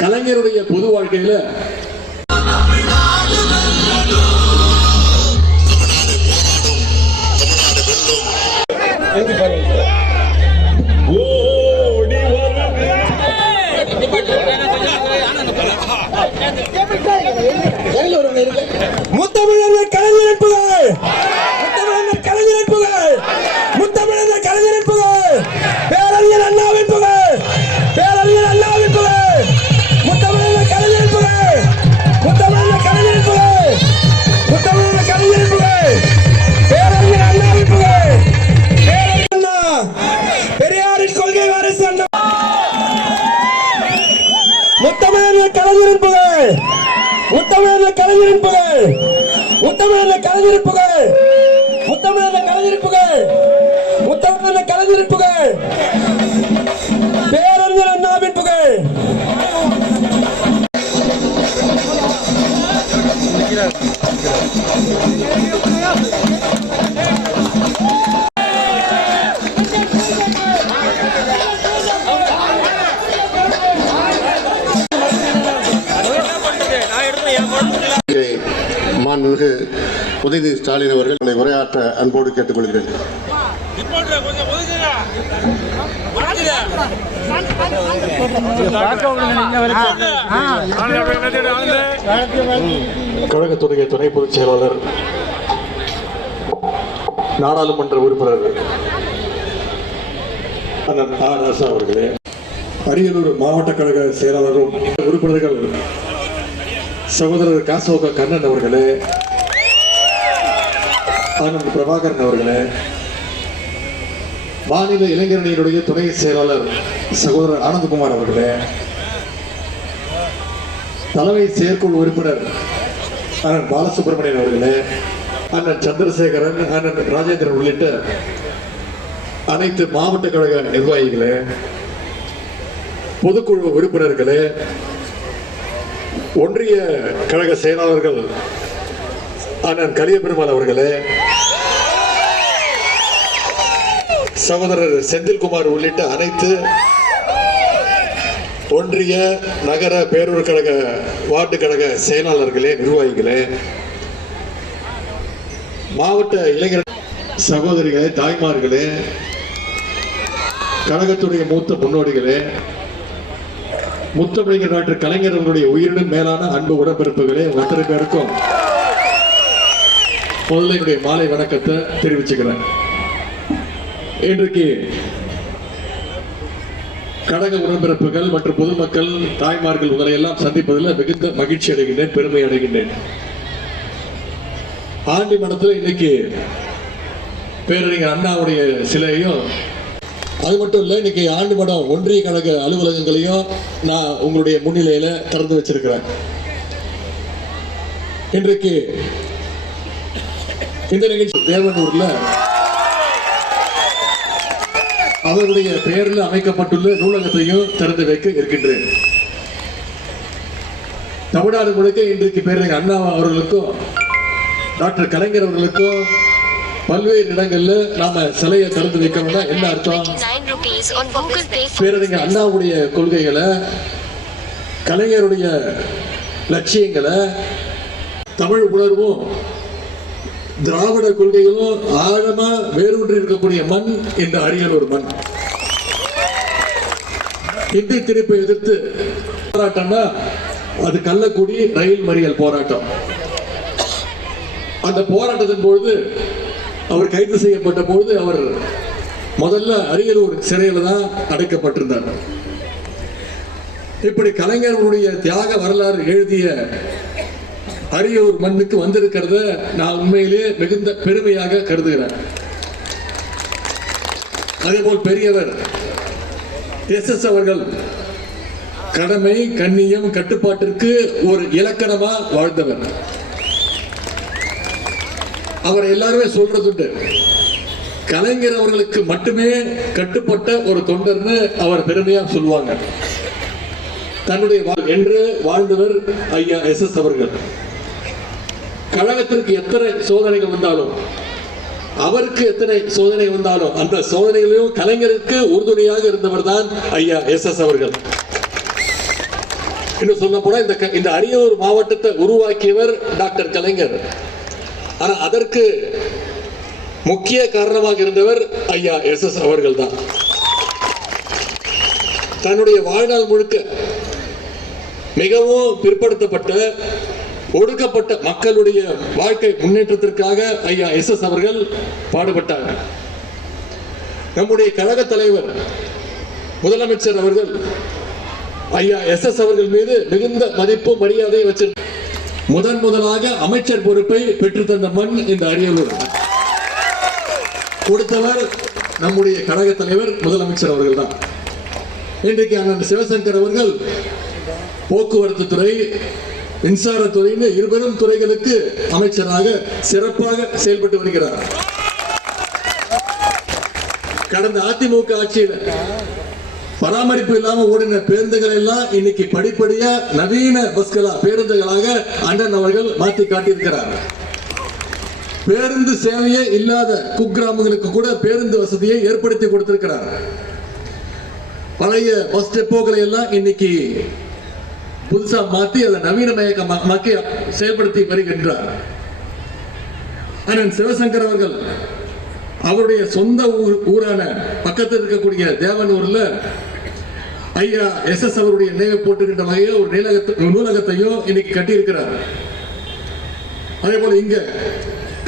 கலைஞருடைய பொது வாழ்க்கையில முத்தமிழர்கள் முத்தமிழர் கலைஞரின் புகழ், முத்தமிழர் கலைஞரின் புகழ், முத்தமிழர் கலைஞரின் புகழ், முத்தமிழர் கலைஞரின் புகழ், பேரறிஞர் அண்ணாவின் புகழ். மாண்புமிகு உதயநிதி ஸ்டாலின் அவர்கள் உரையாற்ற அன்போடு கேட்டுக்கொள்கிறேன். கழகத்துடைய துணை பொதுச் செயலாளர், நாடாளுமன்ற உறுப்பினர் அண்ணன் ஆர். ராசா அவர்களே, அரியலூர் மாவட்ட கழக செயலாளரும் உறுப்பினர்கள் சகோதரர் காசோக கண்ணன் அவர்களே, ஆனந்த் பிரபாகரன் அவர்களே, மாநில இளைஞரணியினுடைய துணை செயலாளர் சகோதரர் ஆனந்தகுமார் அவர்களே, தலைமை செயற்குழு உறுப்பினர் அண்ணன் பாலசுப்ரமணியன் அவர்களே, அண்ணன் சந்திரசேகரன், அண்ணன் ராஜேந்திரன் உள்ளிட்ட அனைத்து மாவட்ட கழக நிர்வாகிகளே, பொதுக்குழு உறுப்பினர்களே, ஒன்றிய கழக செயலாளர்கள் அண்ணன் கலியபெருமாள் அவர்களே, சகோதரர் செந்தில்குமார் உள்ளிட்ட அனைத்து ஒன்றிய நகர பேரூர் கழக வார்டு கழக செயலாளர்களே, நிர்வாகிகளே, மாவட்ட இளைஞர் சகோதரிகளே, தாய்மார்களே, கழகத்துடைய மூத்த முன்னோடிகளே, முத்தமிழர் டாக்டர் கலைஞர் அவர்களுடைய உயிரினும் மேலான அன்பு உடன்பிறப்புகளே, அத்தனை பேருக்கும் முதல்ல என்னுடைய மாலை வணக்கத்தை தெரிவிச்சுக்கிறேன். இன்றைக்கு கழக உடன்பிறப்புகள் மற்றும் பொதுமக்கள், தாய்மார்கள் உங்களை எல்லாம் சந்திப்பதில் மிகுந்த மகிழ்ச்சி அடைகின்றேன், பெருமை அடைகின்றேன். ஆண்டிமடத்தில் இன்னைக்கு பேரறிஞர் அண்ணாவுடைய சிலையும், அது மட்டும் இல்லை, இன்னைக்கு ஆண்டிமடம் ஒன்றிய கழக அலுவலகங்களையும் நான் உங்களுடைய முன்னிலையில திறந்து வச்சிருக்கிறேன். இன்றைக்கு இந்த நிகழ்ச்சி தேவனூர்ல அவருடைய பெயரில் அமைக்கப்பட்டுள்ள நூலகத்தையும் திறந்து வைக்க இருக்கின்றேன். தமிழ்நாடு முழுக்க இன்றைக்கு பேரறிஞர் அண்ணா அவர்களுக்கும் டாக்டர் கலைஞர் அவர்களுக்கும் பல்வேறு இடங்கள்ல நாம சிலையை திறந்து வைக்கணும்னா என்ன அர்த்தம்? பேரறிஞர் அண்ணாவுடைய கொள்கைகளை, கலைஞருடைய லட்சியங்களை, தமிழ் உணர்வும் திராவிட கொள்கைகளும் ஆழமா வேரூன்றி இருக்கக்கூடிய மண் இந்த அரியலூர் மண். இந்தி திணிப்பை எதிர்த்து போராட்டம்னா அது கள்ளக்குடி ரயில் மறியல் போராட்டம். அந்த போராட்டத்தின் பொழுது அவர் கைது செய்யப்பட்ட பொழுது அவர் முதல்ல அரியலூர் சிறையில் தான் அடைக்கப்பட்டிருந்தார். இப்படி கலைஞர்களுடைய தியாக வரலாறு எழுதிய அரியலூர் மண்ணுக்கு வந்திருக்கிறத நான் உண்மையிலே மிகுந்த பெருமையாக கருதுகிறேன். அதேபோல் பெரியவர் எஸ் அவர்கள் கடமை, கண்ணியம், கட்டுப்பாட்டிற்கு ஒரு இலக்கணமா வாழ்ந்தவர். அவர் எல்லாருமே சொல்றதுண்டு, கலைஞர் அவர்களுக்கு மட்டுமே கட்டுப்பட்ட ஒரு தொண்டர்னு அவர் பெருமையா சொல்லுவாங்க. தன்னுடைய என்று வாழ்ந்தவர் ஐயா எஸ் அவர்கள். கழகத்திற்கு எத்தனை சோதனைகள் வந்தாலும், அவருக்கு எத்தனை சோதனை வந்தாலும், அந்த சோதனைகளையும் கலைஞருக்கு உறுதுணையாக இருந்தவர் தான் ஐயா எஸ் அவர்கள். இன்னும் சொல்ல போனா இந்த அரியலூர் மாவட்டத்தை உருவாக்கியவர் டாக்டர் கலைஞர். ஆனா அதற்கு முக்கிய காரணமாக இருந்தவர் ஐயா எஸ் அவர்கள் தான். தன்னுடைய வாழ்நாள் முழுக்க மிகவும் பிற்படுத்தப்பட்ட, ஒடுக்கப்பட்ட மக்களுடைய வாழ்க்கை முன்னேற்றத்திற்காக ஐயா எஸ் அவர்கள் பாடுபட்டார். நம்முடைய கழக தலைவர் முதலமைச்சர் அவர்கள் ஐயா எஸ் அவர்கள் மீது மிகுந்த மதிப்பு, மரியாதை வச்சிருந்தார். முதலாக அமைச்சர் பொறுப்பை பெற்று தந்த மண் இந்த அரியலூர். கொடுத்தவர் நம்முடைய கழக தலைவர் முதலமைச்சர் அவர்கள் தான். இன்றைக்கு அண்ணன் சிவசங்கர் அவர்கள் போக்குவரத்து துறை, மின்சாரத்துறையின் இருபெரும் துறைகளுக்கு அமைச்சராக சிறப்பாக செயல்பட்டு வருகிறார். கடந்த அதிமுக ஆட்சியில் பராமரிப்பு இல்லாம ஓடின பேருந்துகள் எல்லாம் இன்னைக்கு படிப்படியா நவீன பஸ்களா பேருந்துகளாக அண்ணன் அவர்கள் மாற்றி காட்டியிருக்கிறார். பேருந்து சேவையே இல்லாத குக்கிராமங்களுக்கு கூட பேருந்து வசதியை ஏற்படுத்தி கொடுத்திருக்கிறார். பழைய பஸ் டெப்போக்களை எல்லாம் இன்னைக்கு புதுசா மாற்றி அதை நவீனமயமாக்கி செயல்படுத்தி வருகின்றார். அண்ணன் சிவசங்கர் அவர்கள் அவருடைய சொந்த ஊரான பக்கத்தில் இருக்கக்கூடிய தேவனூர்ல ஐயா எஸ் அவருடைய நினைவை போட்டுக்கின்ற வகையில் ஒரு நூலகத்தையும் இன்னைக்கு கட்டியிருக்கிறார். அதே போல இங்க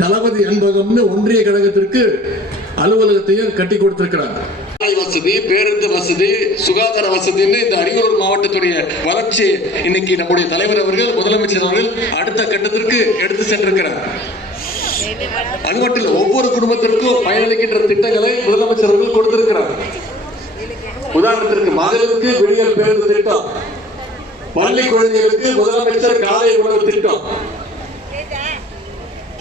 தளபதி அன்பகம்னு ஒன்றிய கழகத்திற்கு அலுவலகத்தையும் கட்டி கொடுத்திருக்கிறார். வசதி, பேருந்து வசதி, சுகாதார வசதின்னு இந்த அரியலூர் மாவட்டத்துடைய வளர்ச்சி இன்னைக்கு நம்முடைய தலைவர் அவர்கள், முதலமைச்சர் அவர்கள் அடுத்த கட்டத்திற்கு எடுத்து சென்றிருக்கிறார். அது மட்டும் இல்ல, ஒவ்வொரு குடும்பத்திற்கும் பயனளிக்கின்ற திட்டங்களை முதலமைச்சர் அவர்கள் கொடுத்திருக்கிறார். உதாரணத்திற்கு மகளிருக்கு விடியல் பேருந்து திட்டம், பள்ளி குழந்தைகளுக்கு முதலமைச்சர் காலை உணவு திட்டம்,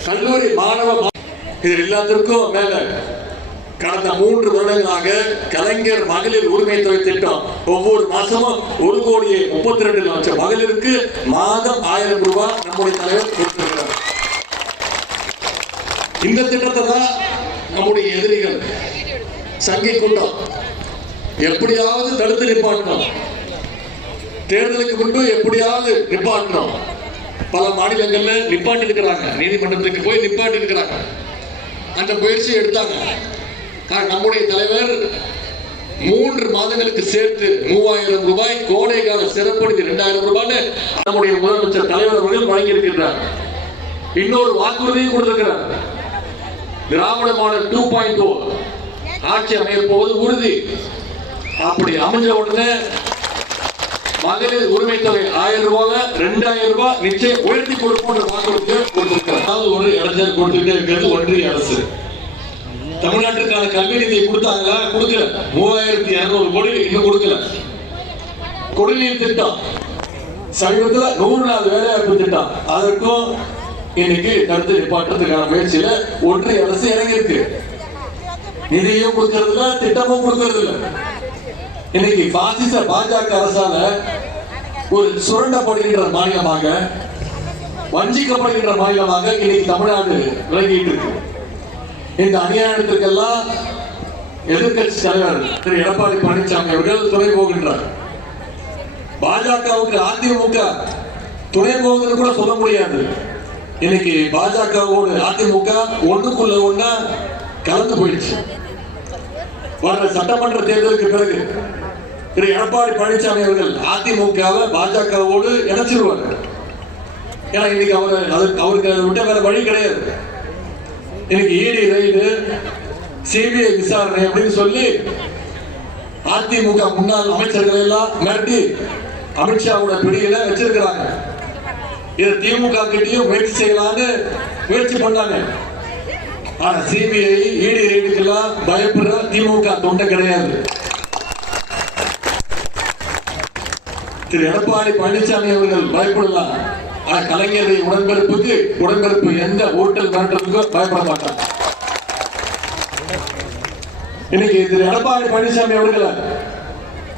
கல்லூரி மாணவ இது எல்லாத்திற்கும் மேல கடந்த 3 வருடங்களாக கலைஞர் மகளிர் உரிமை தொகை திட்டம் ஒவ்வொரு மாசமும் 1,32,00,000 மகளிருக்கு மாதம் 1000 ரூபாய் நம்முடைய தலைவர் கொடுத்திருக்கிறார். இந்த திட்டத்தை தான் நம்முடைய எதிரிகள் சங்கி கூட்டம் எப்படியாவது தடுத்து நிப்பாட்டணும், தேர்தலுக்கு முன்பு எப்படியாவது நிப்பாட்டணும். பல மாநிலங்கள்ல நிப்பாட்டி இருக்கிறாங்க, நீதிமன்றத்துக்கு போய் நிப்பாட்டி இருக்கிறாங்க. அந்த முயற்சி எடுத்தாங்க. நம்முடைய தலைவர் 3 மாதங்களுக்கு சேர்த்து 3000 ரூபாய் கோடை கால சிறப்பு 2000 ரூபாய் நம்முடைய முதலமைச்சர் தலைவர் அவர்கள் வழங்கி இருக்கின்றார். இன்னொரு வாக்குறுதியும் கொடுத்திருக்கிறார். திராவிட மாடல் 2.0 ஆட்சி அமைய போவது உறுதி. அப்படி அமைஞ்ச உடனே மகளிர் உரிமை தொகை 1000 ரூபாய் 2000 ரூபாய் நிச்சயம் உயர்த்தி கொடுப்போம் வாக்குறுதியை கொடுத்திருக்கிறார். ஒரு இளைஞர் கொடுத்துட்டே இருக்கிறது ஒன்றிய அரசு. தமிழ்நாட்டுக்கான கல்வி நிதியை கொடுத்தாங்களா? கொடுக்கல. 3200 கோடி இன்னும் கொடுக்கல. குடிநீர் திட்டம் சமீபத்தில் 100 நாள் வேலைவாய்ப்பு திட்டம், அதற்கும் இன்னைக்கு தடுத்து நிப்பாட்டுறதுக்கான முயற்சியில ஒன்றிய அரசு இறங்கி இருக்கு. நிதியும் கொடுக்கறது இல்ல, திட்டமும் கொடுக்கறது இல்ல. இன்னைக்கு பாசிச பாஜக அரசால ஒரு சுரண்டப்படுகின்ற மாநிலமாக, வஞ்சிக்கப்படுகின்ற மாநிலமாக இன்னைக்கு தமிழ்நாடு விளங்கிட்டு இருக்கு. இந்த அநியாயத்திற்கெல்லாம் எதிர்கட்சி தலைவர் திரு எடப்பாடி பழனிசாமி அவர்கள் துணை போகின்றார். பாஜகவுக்கு அதிமுக துணை போகுதுன்னு கூட சொல்ல முடியாது. இன்னைக்கு பாஜகவோடு அதிமுக ஒண்ணுக்குள்ள ஒண்ணா கலந்து போயிடுச்சு. வர சட்டமன்ற தேர்தலுக்கு பிறகு திரு எடப்பாடி பழனிசாமி அவர்கள் அதிமுகவை பாஜகவோடு இணைச்சிருவார். ஏன்னா இன்னைக்கு அவருக்கு விட்ட வேற வழி கிடையாது. இன்னைக்கு ஈடி ரைடு, சிபிஐ விசாரணை அப்படின்னு சொல்லி அதிமுக முன்னாள் அமைச்சர்கள் எல்லாம் மிரட்டி அமித்ஷாவோட பிடியில வச்சிருக்கிறாங்க. இது திமுக கிட்டையும் முயற்சி செய்யலான்னு முயற்சி பண்ணாங்க. ஆனா சிபிஐ ஈடி ரைடுக்கெல்லாம் பயப்படுற திமுக தொண்டை கிடையாது. திரு எடப்பாடி பழனிசாமி அவர்கள் பயப்படலாம். ஆனா கலைஞரை உடன்பிறப்பு எந்த ஓட்டல் மிரட்டலுக்கும் பயப்பட மாட்டாங்க. இன்னைக்கு திரு எடப்பாடி பழனிசாமி அவர்களை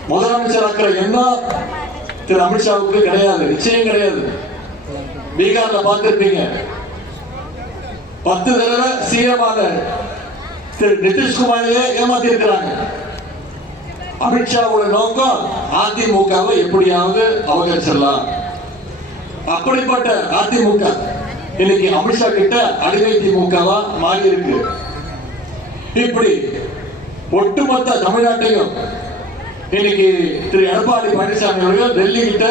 முதலமைச்சர் ஆக்கிற எண்ணம் திரு அமித்ஷாவுக்கு கிடையாது, நிச்சயம் கிடையாது. பீகார்ல பார்த்திருப்பீங்க, 10 தடவை சிஎம் திரு நிதிஷ்குமாரையே ஏமாத்தி இருக்கிறாங்க. அமித்ஷாவோட நோக்கம் அதிமுகவை எப்படியாவது அவகரிச்சிடலாம். அப்படிப்பட்ட அதிமுக இன்னைக்கு அமித்ஷா கிட்ட அடிமை திமுகவா மாறி இருக்கு. இப்படி ஒட்டுமொத்த தமிழ்நாட்டையும் இன்னைக்கு திரு எடப்பாடி பழனிசாமி அவர்கள் டெல்லி கிட்ட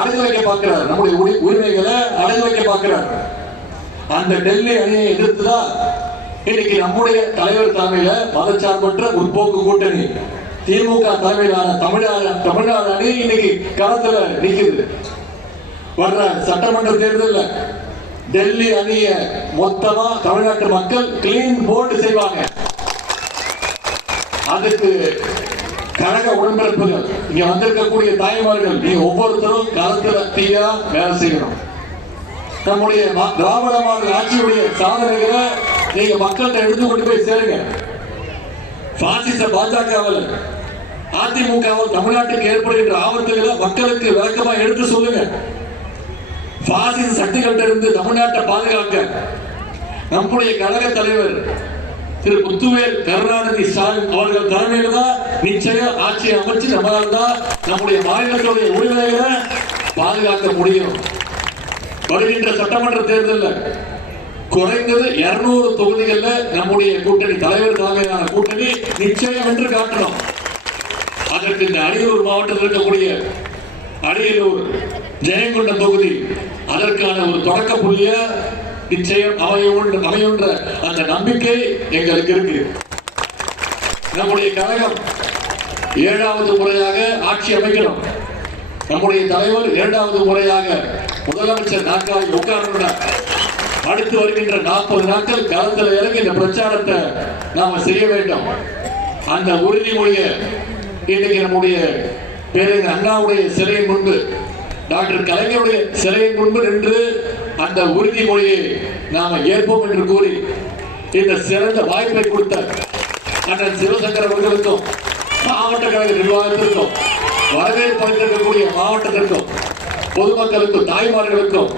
அடகு வைக்க பார்க்கிறார். நம்முடைய உரிமைகளை அடகு வைக்க பார்க்கிறார். அந்த டெல்லி அணியை எதிர்த்துதான் இன்னைக்கு நம்முடைய தலைவர் தலைமையில மதச்சார்பற்ற முற்போக்கு கூட்டணி திமுக தலைமையிலான தமிழ்நாடு அணி இன்னைக்கு களத்துல நிக்குது. வர்ற சட்டமன்ற தேர்தலில் டெல்லி அணிய மொத்தமா தமிழ்நாட்டு மக்கள் கிளீன் போர்டு செய்வாங்க. அதுக்கு கழக உடன்பிறப்புகள், இங்க வந்திருக்கக்கூடிய தாய்மார்கள், நீங்க ஒவ்வொருத்தரும் களத்துல தீயா வேலை செய்யணும். நம்முடைய திராவிட மாடல் ஆட்சியுடைய சாதனைகளை நீங்க மக்கள்கிட்ட எடுத்து கொண்டு போய் சேருங்க. பாசிச பாஜகவில், அதிமுகவில் தமிழ்நாட்டுக்கு ஏற்படுகின்ற ஆபத்துகளை மக்களுக்கு விளக்கமா எடுத்து சொல்லுங்க. பாசிச சக்திகள்கிட்ட இருந்து தமிழ்நாட்டை பாதுகாக்க நம்முடைய கழக தலைவர் திரு முத்துவேல் கருணாநிதி ஸ்டாலின் அவர்கள் தலைமையில் தான் நிச்சயம் ஆட்சியை அமைச்சு நம்மளால் தான் நம்முடைய மாநிலத்துடைய உரிமைகளை பாதுகாக்க முடியும். வருகின்ற சட்டமன்ற தேர்தலில் குறைந்தது 200 தொகுதிகளில் நம்முடைய கூட்டணி தலைவர் தலைமையிலான கூட்டணி நிச்சயம் என்று காட்டணும். அதற்கு இந்த அரியலூர் மாவட்டத்தில் இருக்கக்கூடிய அரியலூர் ஜெயங்கொண்டம் தொகுதி அதற்கான ஒரு தொடக்க புள்ளியா நிச்சயம் அமையுன்ற அந்த நம்பிக்கை எங்களுக்கு இருக்கு. நம்முடைய கழகம் 7வது முறையாக ஆட்சி அமைக்கணும். நம்முடைய தலைவர் 2வது முறையாக முதலமைச்சர் நாட்காலி உட்கார்ந்துள்ளார். அடுத்து வருகின்ற 40 நாட்கள் களத்தில் இறங்கி இந்த பிரச்சாரத்தை நாம செய்ய வேண்டும். அந்த உறுதிமொழியை இன்னைக்கு நம்முடைய பேரறிஞர் அண்ணாவுடைய சிலையின் முன்பு, டாக்டர் கலைஞருடைய சிலையின் முன்பு நின்று அந்த உறுதிமொழியை நாம ஏற்போம் என்று கூறி இந்த சிறந்த வாய்ப்பை கொடுத்த அண்ணன் சிவசங்கர் அவர்களுக்கும் மாவட்ட கழக நிர்வாகத்திற்கும் வரவேற்பு அளித்திருக்கக்கூடிய மாவட்டத்திற்கும் பொதுமக்களுக்கும் தாய்மார்களுக்கும்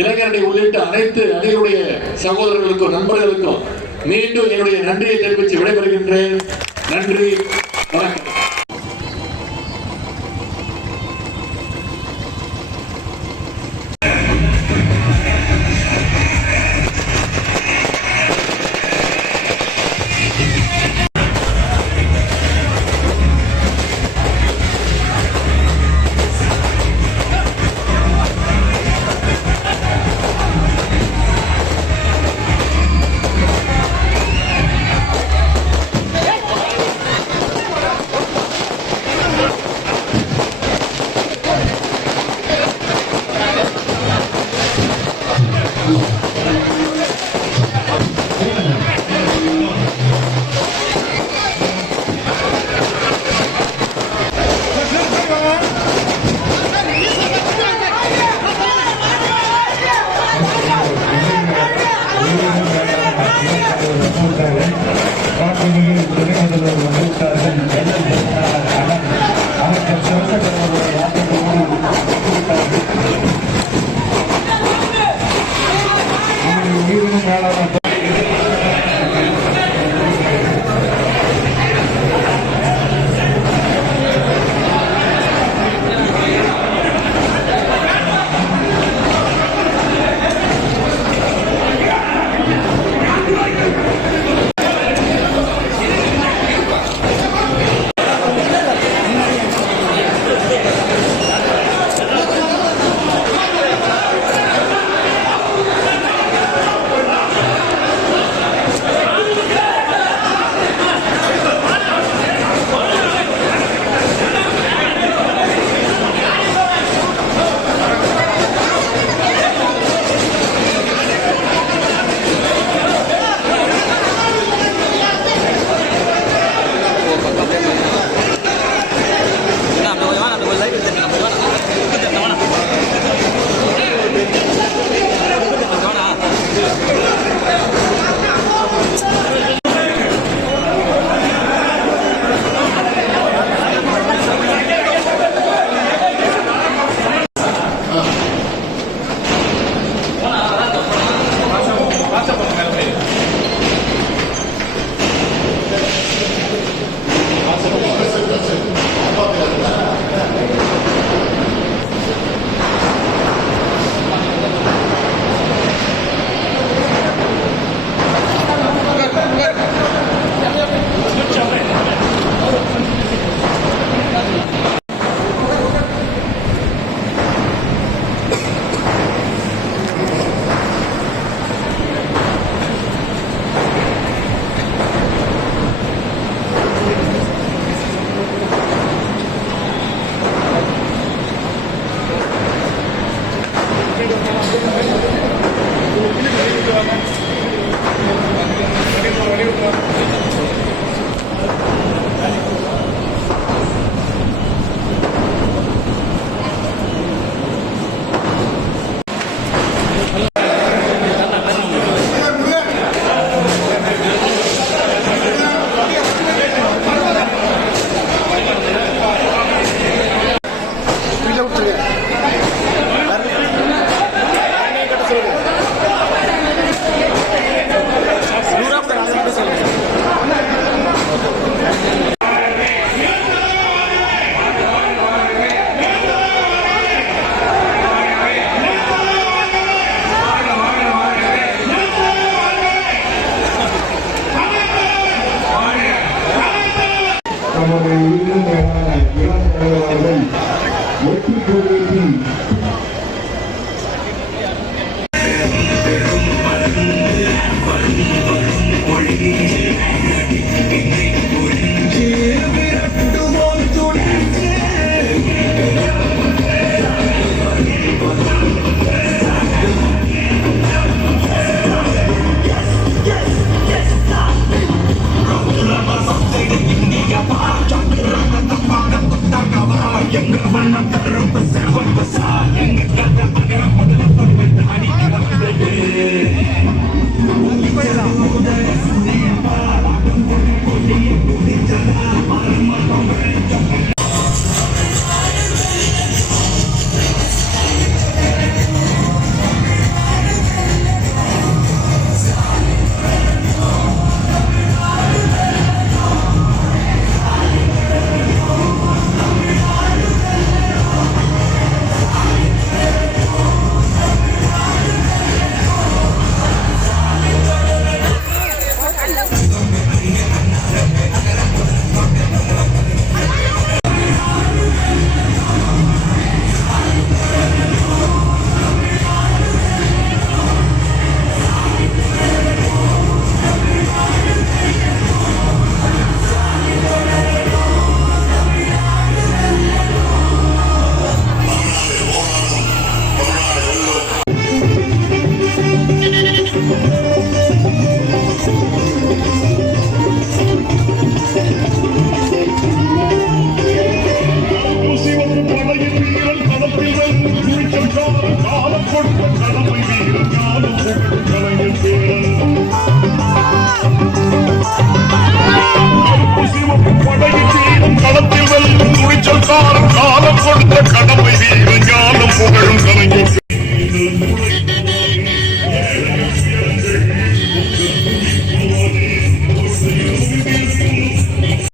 இளைஞரணி உள்ளிட்ட அனைத்து அணிகளுடைய சகோதரர்களுக்கும் நண்பர்களுக்கும் மீண்டும் என்னுடைய நன்றியை தெரிவித்து விடைபெறுகின்றேன். நன்றி, வணக்கம். உயிரினும் மேலான